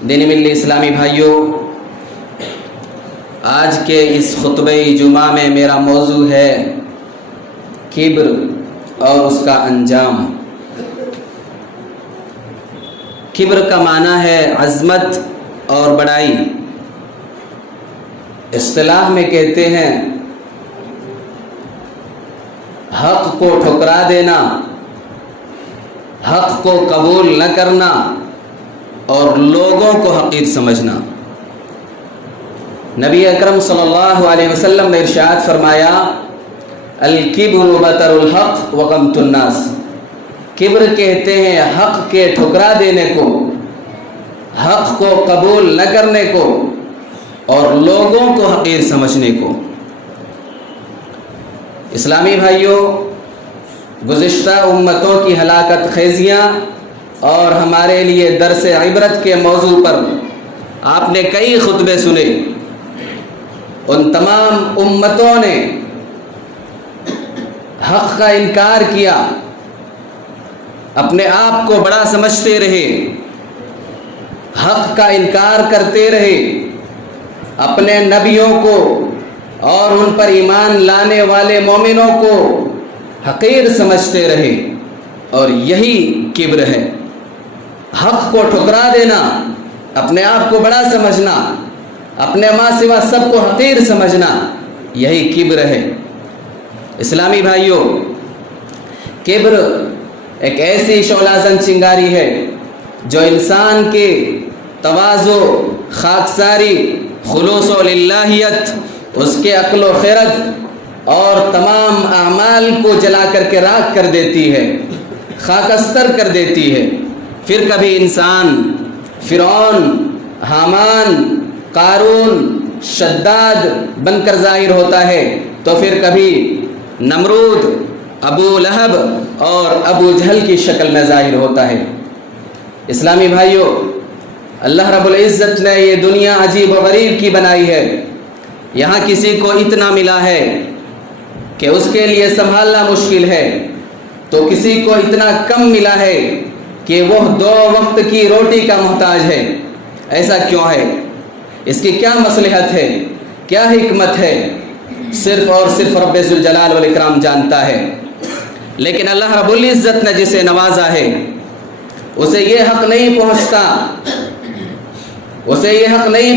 دین ملی اسلامی بھائیوں، آج کے اس خطبہ جمعہ میں میرا موضوع ہے کبر اور اس کا انجام۔ کبر کا معنی ہے عظمت اور بڑائی۔ اصطلاح میں کہتے ہیں حق کو ٹھکرا دینا، حق کو قبول نہ کرنا اور لوگوں کو حقیر سمجھنا۔ نبی اکرم صلی اللہ علیہ وسلم نے ارشاد فرمایا، الکبر بطر الحق وغمط الناس۔ کبر کہتے ہیں حق کے ٹھکرا دینے کو، حق کو قبول نہ کرنے کو اور لوگوں کو حقیر سمجھنے کو۔ اسلامی بھائیوں، گزشتہ امتوں کی ہلاکت خیزیاں اور ہمارے لیے درس عبرت کے موضوع پر آپ نے کئی خطبے سنے۔ ان تمام امتوں نے حق کا انکار کیا، اپنے آپ کو بڑا سمجھتے رہے، حق کا انکار کرتے رہے، اپنے نبیوں کو اور ان پر ایمان لانے والے مومنوں کو حقیر سمجھتے رہے، اور یہی کبر ہے۔ حق کو ٹھکرا دینا، اپنے آپ کو بڑا سمجھنا، اپنے ماں سوا سب کو حقیر سمجھنا، یہی کبر ہے۔ اسلامی بھائیوں، کبر ایک ایسی شعلہ زن چنگاری ہے جو انسان کے تواضع، خاکساری، خلوص و للہیت، اس کے عقل و خرد اور تمام اعمال کو جلا کر کے راکھ کر دیتی ہے، خاکستر کر دیتی ہے۔ پھر کبھی انسان فرعون، حامان، قارون، شداد بن کر ظاہر ہوتا ہے، تو پھر کبھی نمرود، ابو لہب اور ابو جہل کی شکل میں ظاہر ہوتا ہے۔ اسلامی بھائیوں، اللہ رب العزت نے یہ دنیا عجیب و غریب کی بنائی ہے۔ یہاں کسی کو اتنا ملا ہے کہ اس کے لیے سنبھالنا مشکل ہے، تو کسی کو اتنا کم ملا ہے کہ وہ 2 وقت کی روٹی کا محتاج ہے۔ ایسا کیوں ہے؟ اس کی کیا مصلحت ہے، کیا حکمت ہے؟ صرف اور صرف رب ذوالجلال والاکرام جانتا ہے۔ لیکن اللہ رب العزت نے جسے نوازا ہے، اسے یہ حق نہیں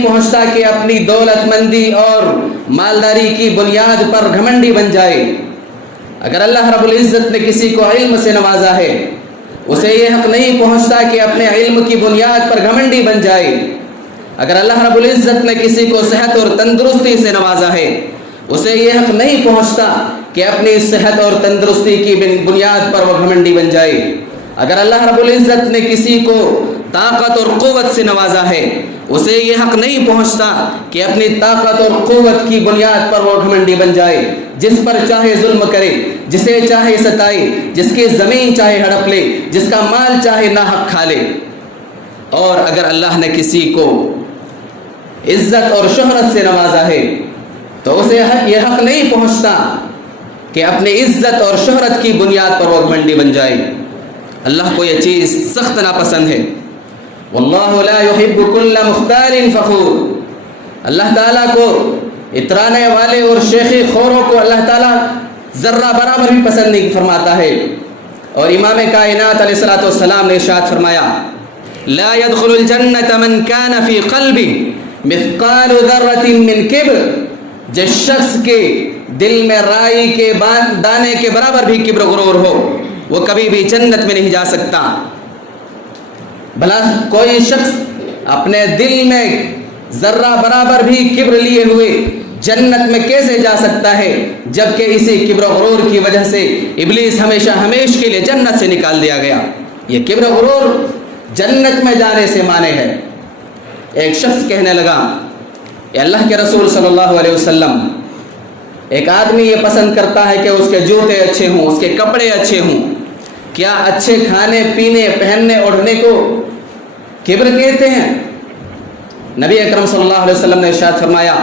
پہنچتا کہ اپنی دولت مندی اور مالداری کی بنیاد پر گھمنڈی بن جائے۔ اگر اللہ رب العزت نے کسی کو علم سے نوازا ہے، اسے یہ حق نہیں پہنچتا کہ اپنے علم کی بنیاد پر گھمنڈی بن جائے۔ اگر اللہ رب العزت نے کسی کو صحت اور تندرستی سے نوازا ہے، اسے یہ حق نہیں پہنچتا کہ اپنی صحت اور تندرستی کی بنیاد پر وہ گھمنڈی بن جائے۔ اگر اللہ رب العزت نے کسی کو طاقت اور قوت سے نوازا ہے، اسے یہ حق نہیں پہنچتا کہ اپنی طاقت اور قوت کی بنیاد پر وہ گھمنڈی بن جائے، جس پر چاہے ظلم کرے، جسے چاہے ستائے، جس کی زمین چاہے ہڑپ لے، جس کا مال چاہے ناحق کھا لے۔ اور اگر اللہ نے کسی کو عزت اور شہرت سے نوازا ہے، تو اسے یہ حق نہیں پہنچتا کہ اپنی عزت اور شہرت کی بنیاد پر وہ گھمنڈی بن جائے۔ اللہ کو یہ چیز سخت ناپسند ہے۔ واللہ لا يحب كل مختال فخور۔ اللہ تعالیٰ کو اترانے والے اور شیخی خوروں کو اللہ تعالیٰ ذرہ برابر بھی پسند نہیں فرماتا ہے۔ اور امام کائنات علیہ الصلوۃ والسلام نے ارشاد فرمایا، لا يدخل الجنة من كان في قلبه مثقال ذرة من کبر۔ جس شخص کے دل میں رائی کے دانے کے برابر بھی کبر و غرور ہو، وہ کبھی بھی جنت میں نہیں جا سکتا۔ بھلا کوئی شخص اپنے دل میں ذرہ برابر بھی کبر لیے ہوئے جنت میں کیسے جا سکتا ہے، جبکہ اسی کبر و غرور کی وجہ سے ابلیس ہمیشہ کے لیے جنت سے نکال دیا گیا۔ یہ کبر و غرور جنت میں جانے سے مانے ہے۔ ایک شخص کہنے لگا، اے اللہ کے رسول صلی اللہ علیہ وسلم، ایک آدمی یہ پسند کرتا ہے کہ اس کے جوتے اچھے ہوں، اس کے کپڑے اچھے ہوں، کیا اچھے کھانے پینے پہننے اوڑھنے کو کبر کہتے ہیں؟ نبی اکرم صلی اللہ علیہ وسلم نے ارشاد فرمایا،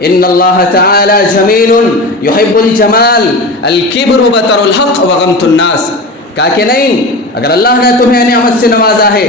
ان اللہ تعالی جمیل یحب الجمال الکبر بطر الحق وغمط الناس۔ کہا کہ نہیں، اگر اللہ نے تمہیں نعمت سے نوازا ہے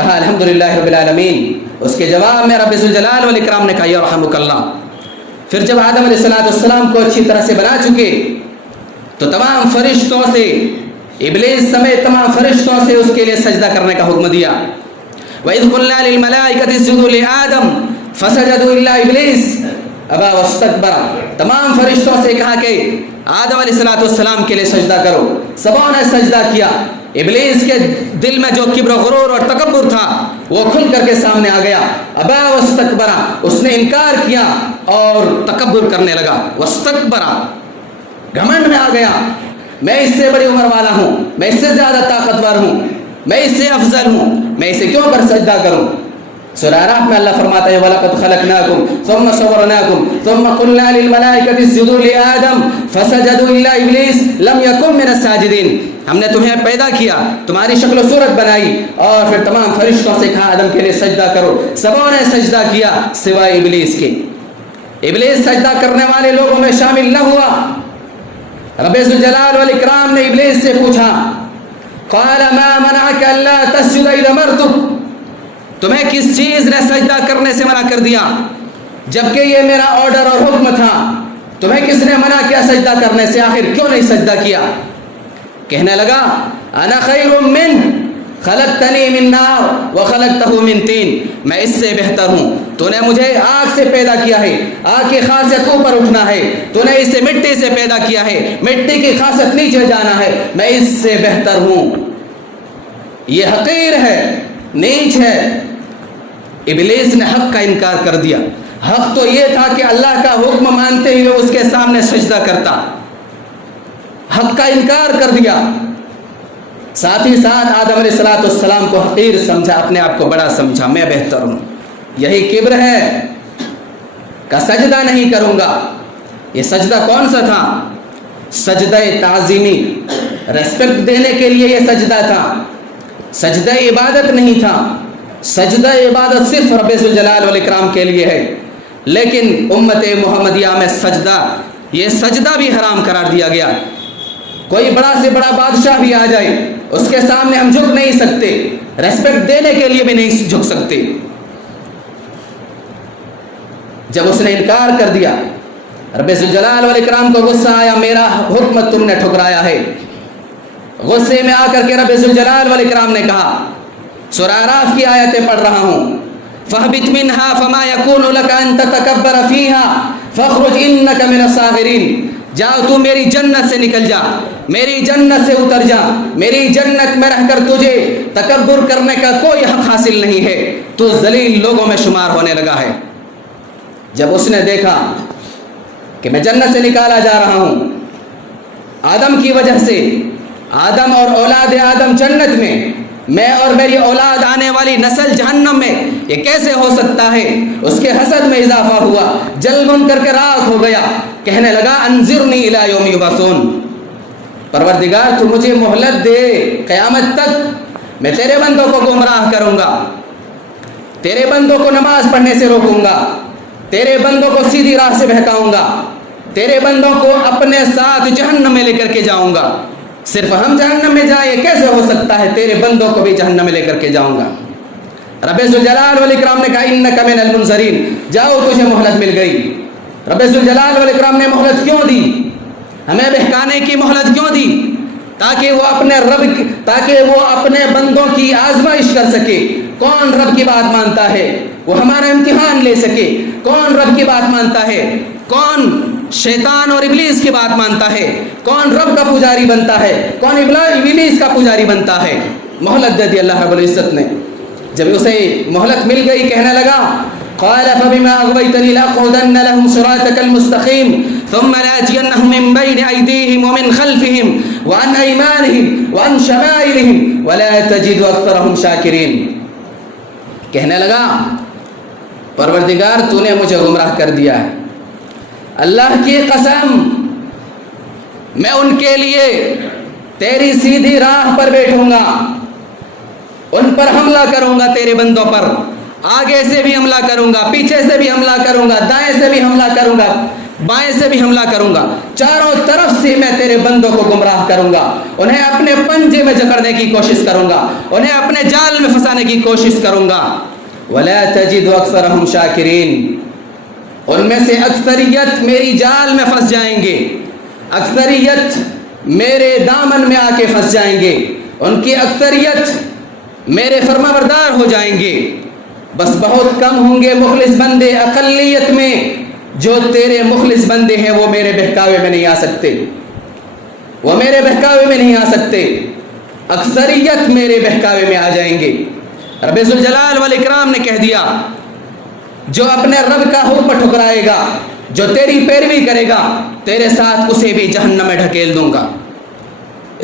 کہا الحمدللہ رب العالمین. اس کے جواب میں رب ذوالجلال والاکرام نے کہا یرحمک اللہ. پھر جب آدم علیہ السلام کو اچھی طرح سے بنا چکے تو تمام فرشتوں سے ابلیس سمیت تمام فرشتوں سے اس کے لیے سجدہ کرنے کا حکم دیا. وَإِذْ قُلْنَا لِلْمَلَائِكَةِ اسْجُدُوا لِآدَمَ فَسَجَدُوا إِلَّا إِبْلِيسَ أَبَى وَاسْتَكْبَرَ. تمام فرشتوں سے کہا کہ آدم علیہ السلام کے لیے سجدہ کرو. سبوں نے سجدہ کیا. ابلیس کے دل میں جو کبر و غرور اور تکبر تھا وہ کھل کر کے سامنے آ گیا. ابا واستکبر, اس نے انکار کیا اور تکبر کرنے لگا. واستکبر, گھمنڈ میں آ گیا. میں اس سے بڑی عمر والا ہوں, میں اس سے زیادہ طاقتور ہوں, میں اس سے افضل ہوں, میں اسے کیوں پر سجدہ کروں. سورہ اعراف میں اللہ فرماتا ہے وَلَقَدْ خَلَقْنَاكُمْ ثُمَّ صَوَّرْنَاكُمْ ثُمَّ قُلْنَا لِلْمَلَائِكَةِ اسْجُدُوا لِآدَمَ فَسَجَدُوا إِلَّا إِبْلِيسَ لَمْ يَكُنْ مِنَ السَّاجِدِينَ. ہم نے تمہیں پیدا کیا, تمہاری شکل و صورت بنائی اور پھر تمام فرشتوں سے کہا آدم کے لیے سجدہ کرو. سبوں نے سجدہ کیا سوائے ابلیس کے. ابلیس سجدہ کرنے والے لوگوں میں شامل نہ ہوا. رب ذوالجلال والاکرام نے ابلیس سے پوچھا قال ما منعك الا تسجد اذ امرتك, تمہیں کس چیز نے سجدہ کرنے سے منع کر دیا جبکہ یہ میرا آرڈر اور حکم تھا. تمہیں کس نے منع کیا سجدہ کرنے سے, آخر کیوں نہیں سجدہ کیا. کہنے لگا انا خیر من خلقتنی من نار وخلقتہ من طین, میں اس سے بہتر ہوں. تو نے مجھے آگ سے پیدا کیا ہے, آگ کی خاصیت اوپر اٹھنا ہے. تو نے اسے مٹی سے پیدا کیا ہے, مٹی کی خاصیت نیچے جانا ہے. میں اس سے بہتر ہوں. یہ حقیر ہے, نیچ ہے. ابلیس نے حق کا انکار کر دیا. حق تو یہ تھا کہ اللہ کا حکم مانتے ہوئے اس کے سامنے سجدہ کرتا. حق کا انکار کر دیا. ساتھ ہی ساتھ آدم علیہ السلام کو حقیر سمجھا, اپنے آپ کو بڑا سمجھا, میں بہتر ہوں. یہی کبر ہے کہ سجدہ نہیں کروں گا. یہ سجدہ کون سا تھا؟ سجدہ تعظیمی, ریسپیکٹ دینے کے لیے یہ سجدہ تھا. سجدہ عبادت نہیں تھا. سجدہ عبادت صرف رب ذوالجلال والاکرام کے لیے ہے. لیکن امت محمدیہ میں سجدہ, یہ سجدہ بھی حرام قرار دیا گیا. کوئی بڑا سے بڑا بادشاہ بھی آ جائے اس کے سامنے ہم جھک نہیں سکتے, ریسپیکٹ دینے کے لیے بھی نہیں جھک سکتے. جب اس نے انکار کر دیا رب ذوالجلال والاکرام کو غصہ آیا, میرا حکم تم نے ٹھکرایا ہے. غصے میں آ کر کے رب ذوالجلال والاکرام نے کہا, سورہ اعراف کی آیتیں پڑھ رہا ہوں, فَاهْبِطْ مِنْهَا فَمَا يَكُونُ لَكَ أَن تَتَكَبَّرَ فِيهَا فَاخْرُجْ إِنَّكَ مِنَ الصَّاغِرِينَ. جاؤ تو میری جنت سے نکل جا, میری جنت سے اتر جا. میری جنت میں رہ کر تجھے تکبر کرنے کا کوئی حق حاصل نہیں ہے. تو ذلیل لوگوں میں شمار ہونے لگا ہے. جب اس نے دیکھا کہ میں جنت سے نکالا جا رہا ہوں آدم کی وجہ سے, آدم اور اولاد آدم جنت میں, میں اور میری اولاد آنے والی نسل جہنم میں, یہ کیسے ہو سکتا ہے. اس کے حسد میں اضافہ ہوا, جل بن کر کے راکھ ہو گیا. کہنے لگا انذرنی الی یوم یبعثون, پروردگار تو مجھے مہلت دے, قیامت تک میں تیرے بندوں کو گمراہ کروں گا, تیرے بندوں کو نماز پڑھنے سے روکوں گا, تیرے بندوں کو سیدھی راہ سے بہکاؤں گا, تیرے بندوں کو اپنے ساتھ جہنم میں لے کر کے جاؤں گا. صرف ہم جہنم میں جائیں یہ کیسے ہو سکتا ہے, تیرے بندوں کو بھی جہنم میں لے کر کے جاؤں گا. رب ذوالجلال والاکرام نے کہا انک من المنذرین, جاؤ تجھے مہلت مل گئی. رب ذوالجلال والاکرام نے مہلت کیوں دی, ہمیں بہکانے کی مہلت کیوں دی؟ تاکہ وہ اپنے بندوں کی آزمائش کر سکے. کون رب کی بات مانتا ہے وہ ہمارا امتحان لے سکے. کون رب کی بات مانتا ہے, کون شیطان اور ابلیس کی بات مانتا ہے, کون رب کا پجاری بنتا ہے, کون ابلیس کا پجاری بنتا ہے. مہلت دے دی اللہ رب العزت نے. جب اسے مہلت مل گئی کہنے لگا قال فبما اغويتني لاقعدن لهم صراطك المستقيم ثم لآتينهم من بين ايديهم ومن خلفهم وعن ايمانهم وعن شمائلهم ولا تجد اكثرهم شاكرين. کہنے لگا پروردگار تو نے مجھے گمراہ کر دیا ہے, اللہ کی قسم میں ان کے لیے تیری سیدھی راہ پر بیٹھوں گا, ان پر حملہ کروں گا, تیرے بندوں پر آگے سے بھی حملہ کروں گا, پیچھے سے بھی حملہ کروں گا, دائیں سے بھی حملہ کروں گا. بائیں سے بھی حملہ کروں گا، چاروں طرف سے میں تیرے بندوں کو گمراہ کروں گا، انہیں اپنے پنجے میں جکڑنے کی کوشش کروں گا، انہیں اپنے جال میں پھنسانے کی کوشش کروں گا۔ وَلَا تَجِدُ أَكْثَرَهُمْ شَاكِرِينَ، ان میں سے اکثریت میری جال میں پھنس جائیں گے، اکثریت میرے دامن میں آ کے پھنس جائیں گے، ان کی اکثریت میرے فرما بردار ہو جائیں گے، بس بہت کم ہوں گے مخلص بندے اقلیت میں۔ جو تیرے مخلص بندے ہیں وہ میرے بہکاوے میں نہیں آ سکتے، وہ میرے بہکاوے میں نہیں آ سکتے، اکثریت میرے بہکاوے میں آ جائیں گے۔ رب ذوالجلال والاکرام نے کہہ دیا جو اپنے رب کا حکم ٹھکرائے گا، جو تیری پیروی کرے گا، تیرے ساتھ اسے بھی جہنم میں ڈھکیل دوں گا۔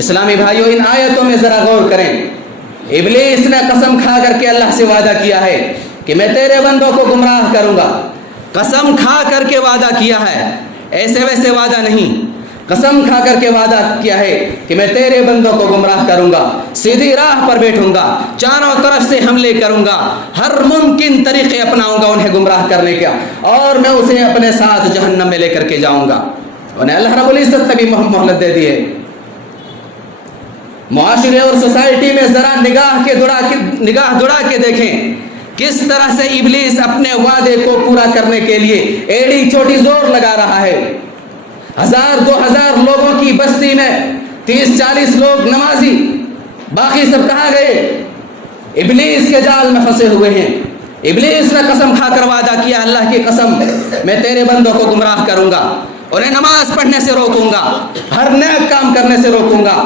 اسلامی بھائیوں، ان آیتوں میں ذرا غور کریں۔ ابلیس نے قسم کھا کر کے اللہ سے وعدہ کیا ہے کہ میں تیرے بندوں کو گمراہ کروں گا، قسم کھا کر کے وعدہ کیا ہے، ایسے ویسے وعدہ نہیں، قسم کھا کر کے وعدہ کیا ہے کہ میں تیرے بندوں کو گمراہ کروں گا، سیدھی راہ پر بیٹھوں گا، چاروں طرف سے حملے کروں گا، ہر ممکن طریقے اپناؤں گا انہیں گمراہ کرنے کا، اور میں اسے اپنے ساتھ جہنم میں لے کر کے جاؤں گا۔ انہیں اللہ رب العزت نے بھی مہلت دے دی ہے۔ معاشرے اور سوسائٹی میں ذرا نگاہ دوڑا کے دیکھیں کس طرح سے ابلیس اپنے وعدے کو پورا کرنے کے لیے ایڑی چوٹی زور لگا رہا ہے۔ 1000-2000 لوگوں کی بستی میں 30-40 لوگ نمازی، باقی سب کہاں گئے؟ ابلیس کے جال میں پھنسے ہوئے ہیں۔ ابلیس نے قسم کھا کر وعدہ کیا، اللہ کی قسم میں تیرے بندوں کو گمراہ کروں گا، انہیں نماز پڑھنے سے روکوں گا، ہر نیک کام کرنے سے روکوں گا،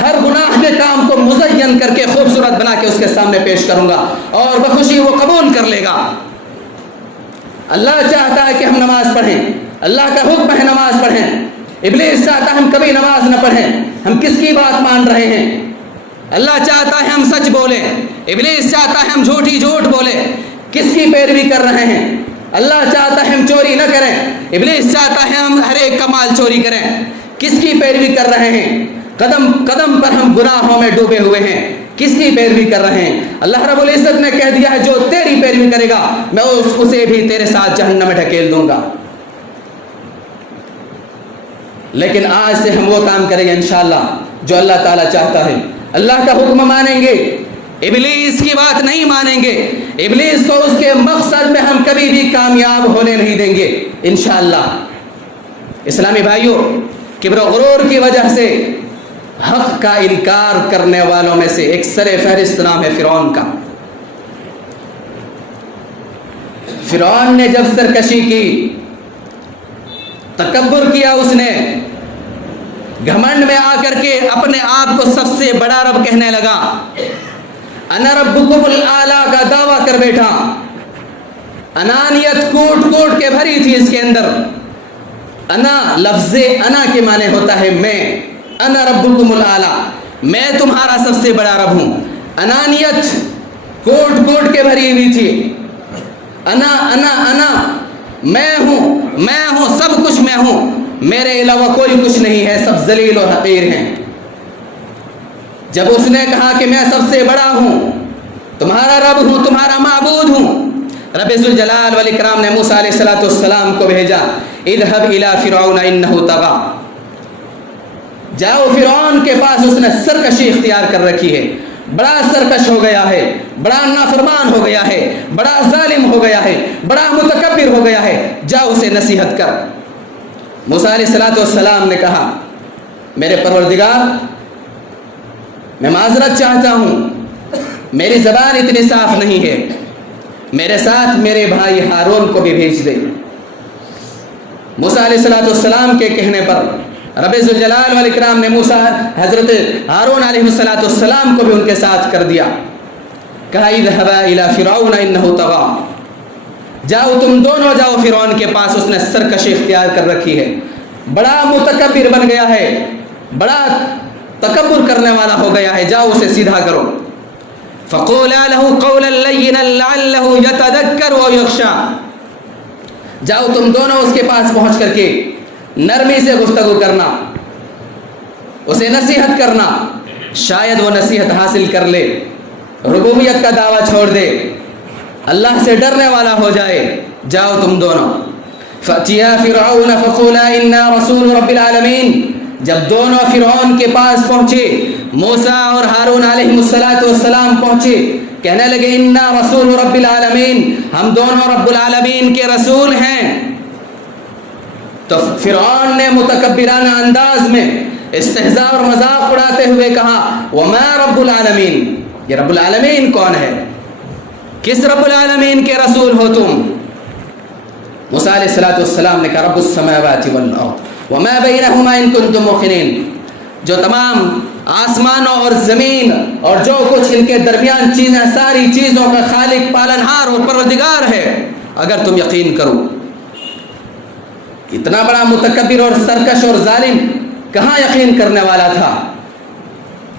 ہر گناہ کے کام کو مزین کر کے خوبصورت بنا کے اس کے سامنے پیش کروں گا، اور بخوشی وہ قبول کر لے گا۔ اللہ چاہتا ہے کہ ہم نماز پڑھیں، اللہ کا حکم ہے نماز پڑھیں، ابلیس چاہتا ہے ہم کبھی نماز نہ پڑھیں، ہم کس کی بات مان رہے ہیں؟ اللہ چاہتا ہے ہم سچ بولیں، ابلیس چاہتا ہے ہم جھوٹ بولیں، کس کی پیروی کر رہے ہیں؟ اللہ چاہتا ہے ہم چوری نہ کریں، ابلیس چاہتا ہے ہم ہر ایک کا مال چوری کریں، کس کی پیروی کر رہے ہیں؟ قدم قدم پر ہم گناہوں میں ڈوبے ہوئے ہیں، کس کی پیروی کر رہے ہیں؟ اللہ رب العزت نے کہہ دیا ہے جو تیری پیروی کرے گا میں اسے بھی تیرے ساتھ جہنم میں ڈھکیل دوں گا۔ لیکن آج سے ہم وہ کام کریں گے انشاءاللہ جو اللہ تعالیٰ چاہتا ہے، اللہ کا حکم مانیں گے، ابلیس کی بات نہیں مانیں گے، ابلیس کو اس کے مقصد میں ہم کبھی بھی کامیاب ہونے نہیں دیں گے انشاءاللہ۔ اسلامی بھائیوں، کبر و غرور کی وجہ سے حق کا انکار کرنے والوں میں سے ایک سر فہرست نام ہے فرعون کا۔ فرعون نے جب سرکشی کی، تکبر کیا، اس نے گھمنڈ میں آ کر کے اپنے آپ کو سب سے بڑا رب کہنے لگا، انا ربکم الاعلی کا دعویٰ کر بیٹھا۔ انانیت کوٹ کے بھری تھی اس کے اندر۔ انا، لفظ انا کے معنی ہوتا ہے میں، انا ربکم الاعلی، میں تمہارا سب سے بڑا رب ہوں۔ انانیت کوٹ کے بھری ہوئی تھی، انا انا انا، میں ہوں، سب کچھ میں ہوں، میرے علاوہ کوئی کچھ نہیں ہے، سب ذلیل و حقیر ہیں۔ جب اس نے کہا کہ میں سب سے بڑا ہوں، تمہارا رب ہوں، تمہارا معبود ہوں، رب ذوالجلال والاکرام نے موسیٰ علیہ السلام کو بھیجا، اذهب الى فرعون انه طغى، جاؤ فرعون کے پاس، اس نے سرکشی اختیار کر رکھی ہے، بڑا سرکش ہو گیا ہے، بڑا نافرمان ہو گیا ہے، بڑا ظالم ہو گیا ہے، بڑا متکبر ہو گیا ہے، جاؤ اسے نصیحت کر۔ موسیٰ علیہ السلام نے کہا، میرے پروردگار، میں معذرت چاہتا ہوں، میری زبان اتنی صاف نہیں ہے، میرے ساتھ میرے بھائی ہارون کو بھی بھیج دے۔ موسیٰ علیہ السلام کے کہنے پر رب ذوالجلال والاکرام نے حضرت ہارون علیہ السلام کو بھی ان کے ساتھ کر دیا۔ کہا اذهبا الى فرعون انه طغى، جاؤ تم دونوں جاؤ فرعون کے پاس، اس نے سرکشی اختیار کر رکھی ہے، بڑا متکبر بن گیا ہے، بڑا تکبر کرنے والا ہو گیا ہے، جاؤ اسے سیدھا کرو۔ فقولا له قولا لینا لعله يتذكر او يخشى، جاؤ تم دونوں اس کے پاس پہنچ کر کے نرمی سے گفتگو کرنا، اسے نصیحت کرنا، شاید وہ نصیحت حاصل کر لے، ربوبیت کا دعویٰ چھوڑ دے، اللہ سے ڈرنے والا ہو جائے، جاؤ تم دونوں۔ فَأْتِيَا فِرْعَوْنَ فَقُولَا إِنَّا رَسُولُ رَبِّ الْعَالَمِينَ. جب دونوں فرعون کے پاس پہنچے، موسیٰ اور ہارون علیہ السلام پہنچے، کہنے لگے اِنَّا رَسُولُ رَبِّ الْعَالَمِينَ، ہم دونوں رب العالمین کے رسول ہیں. تو فرعون نے متکبرانہ انداز میں استہزاء اور مذاق اڑاتے ہوئے کہا وَمَا رَبُّ الْعَالَمِينَ، یہ رب العالمین کون ہے؟ کس رب العالمین کے رسول ہو تم؟ موسیٰ علیہ السلام نے کہا رب السماوات والارض وما بینہما ان کنتم موقنین، جو تمام آسمانوں اور زمین اور جو کچھ ان کے درمیان چیزیں، ساری چیزوں کا خالق، پالنہار اور پروردگار ہے، اگر تم یقین کرو. اتنا بڑا متکبر اور سرکش اور ظالم کہاں یقین کرنے والا تھا؟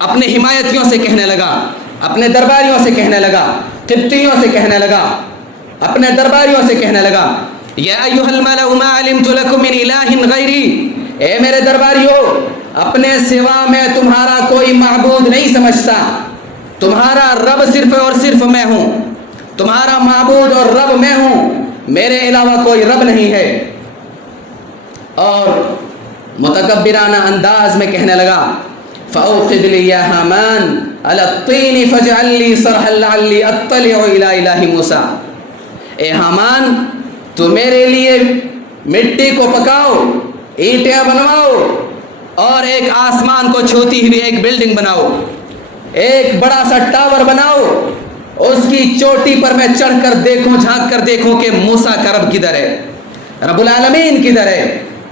اپنے حمایتیوں سے کہنے لگا، اپنے درباریوں سے کہنے لگا، قبطیوں سے کہنے لگا، اپنے درباریوں سے کہنے لگا یا ایھا الملأ ما علمت لکم من الہ غیری، اے میرے درباریوں، اپنے سوا میں تمہارا کوئی معبود نہیں سمجھتا، تمہارا رب صرف اور صرف میں ہوں، تمہارا معبود اور رب میں ہوں، میرے علاوہ کوئی رب نہیں ہے. اور متکبرانہ انداز میں کہنے لگا فَأَوْقِدْ لِي يَا هَامَانُ عَلَى الطِّينِ فَاجْعَلْ لِي صَرْحًا لَعَلِّي أَطَّلِعُ إِلَىٰ إِلَٰهِ مُوسَىٰ، اے حامان تو میرے لیے مٹی کو پکاؤ، اینٹیں بنواؤ اور ایک آسمان کو چھوتی ہوئی ایک بلڈنگ بناؤ، ایک بڑا سا ٹاور بناؤ، اس کی چوٹی پر میں چڑھ کر دیکھوں، جھانک کر دیکھوں کہ موسیٰ کا رب کدھر ہے، رب العالمین کدھر ہے،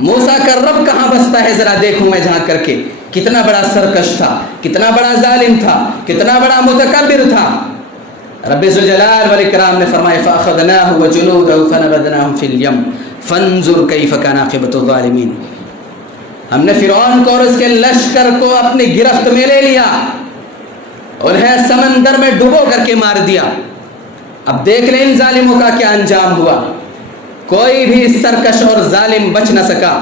موسیٰ کا رب کہاں بستا ہے، ذرا دیکھوں میں جھانک کر کے. کتنا بڑا سرکش تھا، کتنا بڑا ظالم تھا، کتنا بڑا متکبر تھا. رب ذوالجلال والاکرام نے فرمایا فَأَخَذْنَاهُ وَجُنُودَهُ فَنَبَذْنَاهُمْ فِي الْيَمِّ فَانظُرْ كَيْفَ كَانَ عَاقِبَةُ الظَّالِمِينَ. ہم نے فرعون کو اور اس کے لشکر کو اپنی گرفت میں لے لیا، انہیں سمندر میں ڈبو کر کے مار دیا. اب دیکھ لیں ان ظالموں کا کیا انجام ہوا. کوئی بھی سرکش اور ظالم بچ نہ سکا،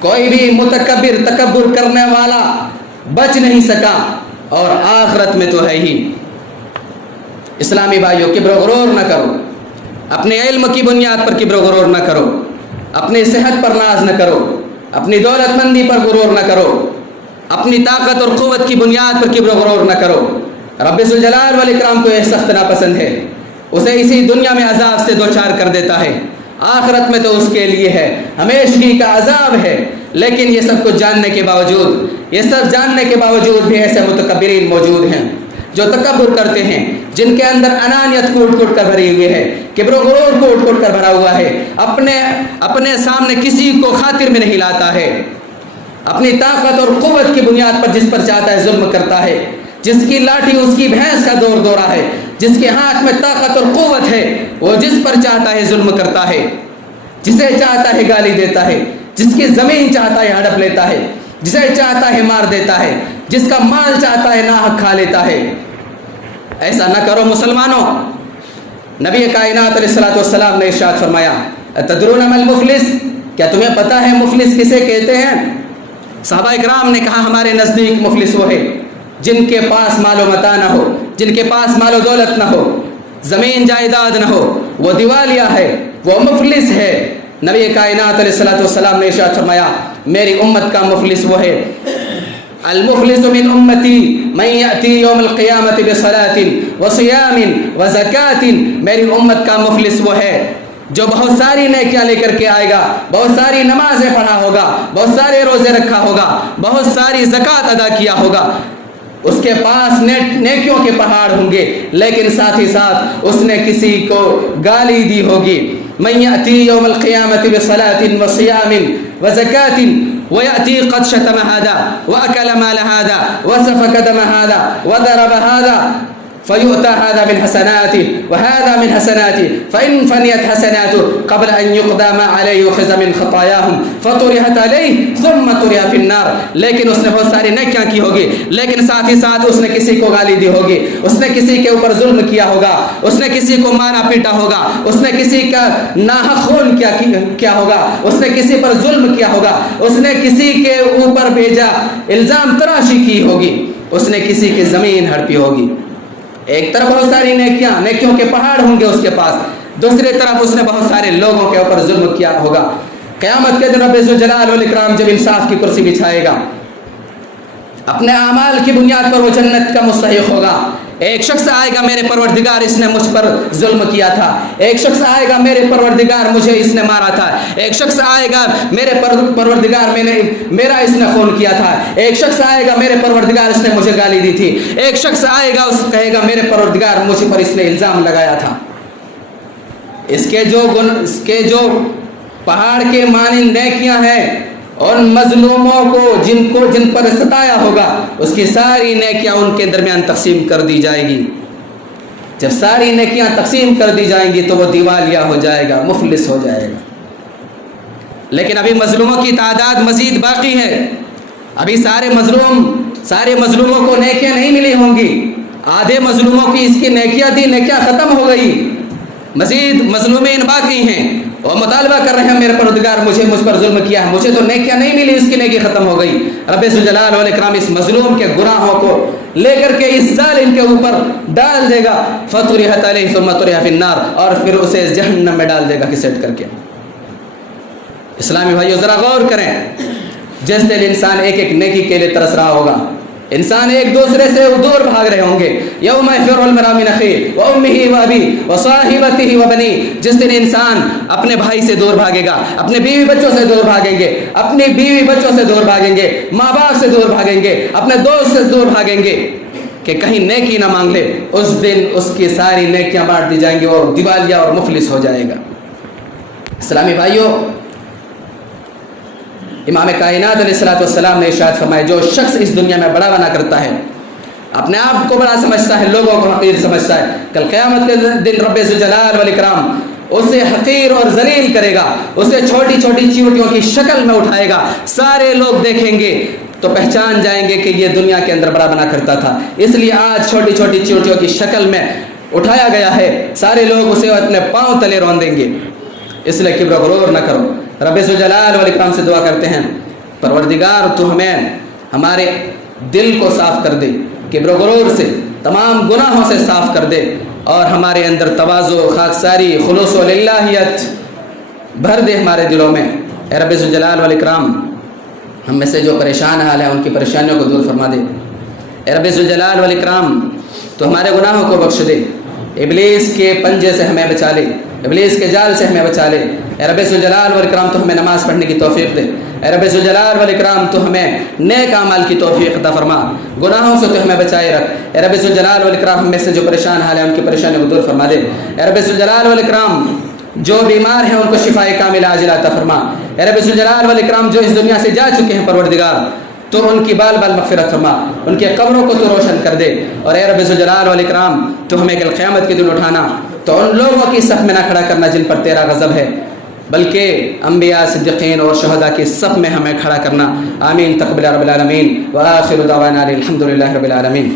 کوئی بھی متکبر تکبر کرنے والا بچ نہیں سکا، اور آخرت میں تو ہے ہی. اسلامی بھائیوں، کبر و غرور نہ کرو، اپنے علم کی بنیاد پر کبر و غرور نہ کرو، اپنی صحت پر ناز نہ کرو، اپنی دولت مندی پر غرور نہ کرو، اپنی طاقت اور قوت کی بنیاد پر کبر و غرور نہ کرو. رب ذوالجلال والاکرام کو یہ سخت ناپسند ہے، اسے اسی دنیا میں عذاب سے دوچار کر دیتا ہے، آخرت میں تو اس کے لیے ہے ہمیشگی کا عذاب ہے. لیکن یہ سب کچھ جاننے کے باوجود، یہ سب جاننے کے باوجود بھی ایسے متکبرین موجود ہیں جو تکبر کرتے ہیں، جن کے اندر انانیت کوٹ کوٹ کر بھری ہوئی ہے، کبر و غرور کوٹ کوٹ کر بھرا ہوا ہے، اپنے سامنے کسی کو خاطر میں نہیں لاتا ہے، اپنی طاقت اور قوت کی بنیاد پر جس پر چاہتا ہے ظلم کرتا ہے، جس کی لاٹھی اس کی بھینس کا دور دورہ ہے، جس کے ہاتھ میں طاقت اور قوت ہے، وہ جس پر چاہتا ہے ظلم کرتا ہے، جسے چاہتا ہے گالی دیتا ہے، جس کی زمین چاہتا ہے ہڑپ لیتا ہے، جسے چاہتا ہے مار دیتا ہے، جس کا مال چاہتا ہے ناحق کھا لیتا ہے. ایسا نہ کرو مسلمانوں. نبی کائنات علیہ السلام نے ارشاد فرمایا تدرون ما المفلس، کیا تمہیں پتہ ہے مفلس کسے کہتے ہیں؟ صحابہ اکرام نے کہا ہمارے نزدیک مفلس وہ ہے جن کے پاس مال و متاع نہ ہو، جن کے پاس مال و دولت نہ ہو، زمین جائیداد نہ ہو، وہ دیوالیہ ہے، وہ مفلس ہے. نبی کائنات علیہ السلام نے ارشاد فرمایا میری امت کا مفلس وہ ہے المفلس من امتی من یأتی یوم القیامت بصلاۃ وصیام وزکاۃ. میری امت کا مفلس وہ ہے جو بہت ساری نیکیاں لے کر کے آئے گا، بہت ساری نمازیں پڑھا ہوگا، بہت سارے روزے رکھا ہوگا، بہت ساری زکوٰۃ ادا کیا ہوگا، اس کے پاس نیکیوں کے پہاڑ ہوں گے، لیکن ساتھ ہی ساتھ اس نے کسی کو گالی دی ہوگی. من یأتی یوم القیامت بصلاۃ وصیام وزکاۃ ویأتی قد شتم هذا وأکل مال هذا وسفك دم هذا وضرب هذا فيؤتى هذا من حسناته وهذا من حسناته فإن فنيت حسناته قبل أن يقضى ما عليه وخذ من خطاياهم فطرحت عليه ثم طرح في النار. لیکن اس نے بہت ساری نیکیاں کی ہوگی، لیکن ساتھ ہی ساتھ اس نے کسی کو گالی دی ہوگی، اس نے کسی کے اوپر ظلم کیا ہوگا، اس نے کسی کو مارا پیٹا ہوگا، اس نے کسی کا ناحق خون کیا ہوگا، اس نے کسی پر ظلم کیا ہوگا، اس نے کسی کے اوپر بھیجا الزام تراشی کی ہوگی، اس نے کسی کی زمین ہڑپی ہوگی. ایک طرف بہت ساری نیکیوں کے پہاڑ ہوں گے اس کے پاس، دوسری طرف اس نے بہت سارے لوگوں کے اوپر ظلم کیا ہوگا۔ قیامت کے دن رب ذوالجلال والاکرام جب انصاف کی کرسی بچھائے گا، اپنے اعمال کی بنیاد پر وہ جنت کا مستحق ہوگا۔ ایک شخص آئے گا، میرے پروردگار اس نے مجھ پر ظلم کیا تھا۔ ایک شخص آئے گا، میرے پروردگار مجھے اس نے مارا تھا۔ ایک شخص آئے گا، میرے پروردگار میرا اس نے خون کیا تھا۔ ایک شخص آئے گا، میرے پروردگار اس نے مجھے گالی دی تھی۔ ایک شخص آئے گا، اس کہے گا میرے پروردگار مجھ پر اس نے الزام لگایا تھا۔ اس کے جو پہاڑ کے مانند نیکیاں ہیں، ان مظلوموں کو جن پر ستایا ہوگا، اس کی ساری نیکیاں ان کے درمیان تقسیم کر دی جائے گی۔ جب ساری نیکیاں تقسیم کر دی جائیں گی تو وہ دیوالیہ ہو جائے گا، مفلس ہو جائے گا۔ لیکن ابھی مظلوموں کی تعداد مزید باقی ہے۔ ابھی سارے مظلوموں کو نیکیاں نہیں ملی ہوں گی۔ آدھے مظلوموں کی اس کی نیکیاں تھی، نیکیاں ختم ہو گئی، مزید مظلومین باقی ہیں۔ وہ مطالبہ کر رہے ہیں میرے پروردگار مجھ پر ظلم کیا ہے، مجھے تو نیکیاں نہیں ملی، اس کی نیکی ختم ہو گئی۔ رب ذوالجلال والاکرام اس مظلوم کے گناہوں کو لے کر کے اس ظالم کے اوپر ڈال دے گا، فطرحت علیہ ثم طرح فی النار، اور پھر اسے جہنم میں ڈال دے گا گھسیٹ کر کے۔ اسلامی بھائیو ذرا غور کریں، جس دن انسان ایک ایک نیکی کے لیے ترس رہا ہوگا، انسان ایک دوسرے سے دور بھاگ رہے ہوں گے۔ یوم یفر المرء من اخیہ وامہ وابیہ وصاحبتہ وبنیہ، جس دن انسان اپنے بھائی سے دور بھاگے گا، اپنے بیوی بچوں سے دور بھاگیں گے، اپنی بیوی بچوں سے دور بھاگیں گے، ماں باپ سے دور بھاگیں گے، اپنے دوست سے دور بھاگیں گے کہ کہیں نیکی نہ مانگ لے۔ اس دن اس کی ساری نیکیاں بانٹ دی جائیں گی اور دیوالیہ اور مفلس ہو جائے گا۔ اسلامی بھائیوں، امام کائنات علیہ الصلوۃ والسلام نے ارشاد فرمایا، جو شخص اس دنیا میں بڑا بنا کرتا ہے، اپنے آپ کو بڑا سمجھتا ہے، لوگوں کو حقیر سمجھتا ہے، کل قیامت کے دن رب ذوالجلال والاکرام اسے حقیر اور ذلیل کرے گا، اسے چھوٹی چھوٹی چیونٹیوں کی شکل میں اٹھائے گا۔ سارے لوگ دیکھیں گے تو پہچان جائیں گے کہ یہ دنیا کے اندر بڑا بنا کرتا تھا، اس لیے آج چھوٹی چھوٹی چیونٹیوں کی شکل میں اٹھایا گیا ہے۔ سارے لوگ اسے اپنے پاؤں تلے رون دیں گے۔ اس لیے کبر و غرور نہ کرو۔ رب ذوالجلال والاکرام سے دعا کرتے ہیں، پروردگار تو ہمیں ہمارے دل کو صاف کر دے، کبر و غرور سے، تمام گناہوں سے صاف کر دے، اور ہمارے اندر تواضع، خاکساری، خلوص و للہیت بھر دے ہمارے دلوں میں۔ اے رب ذوالجلال والاکرام، ہم میں سے جو پریشان حال ہیں ان کی پریشانیوں کو دور فرما دے۔ اے رب ذوالجلال والاکرام، تو ہمارے گناہوں کو بخش دے، ابلیس کے پنجے سے ہمیں بچا لے، ابلیس کے جال سے ہمیں بچا لے۔ اے رب ذوالجلال والاکرام، تو ہمیں نماز پڑھنے کی توفیق دے۔ اے رب ذوالجلال والاکرام، تو ہمیں نیک اعمال کی توفیق عطا فرما، گناہوں سے تو ہمیں بچائے رکھ۔ اے رب ذوالجلال والاکرام، ہم میں سے جو پریشان حال ہیں ان کی پریشانیوں کو دور فرما دے۔ اے رب ذوالجلال والاکرام، جو بیمار ہیں ان کو شفائے کاملہ عاجلہ عطا فرما۔ اے رب ذوالجلال والاکرام، جو اس دنیا سے جا چکے ہیں پروردگار، تو ان کی بال بال مغفرت فرما، ان کے قبروں کو تو روشن کر دے۔ اور اے رب ذوالجلال والاکرام، تو ہمیں کل قیامت کے دن اٹھانا تو ان لوگوں کی صف میں نہ کھڑا کرنا جن پر تیرا غضب ہے، بلکہ انبیاء، صدیقین اور شہداء کی صف میں ہمیں کھڑا کرنا۔ آمین تقبل رب العالمین، وآخر دعوانا الحمد للہ رب العالمین۔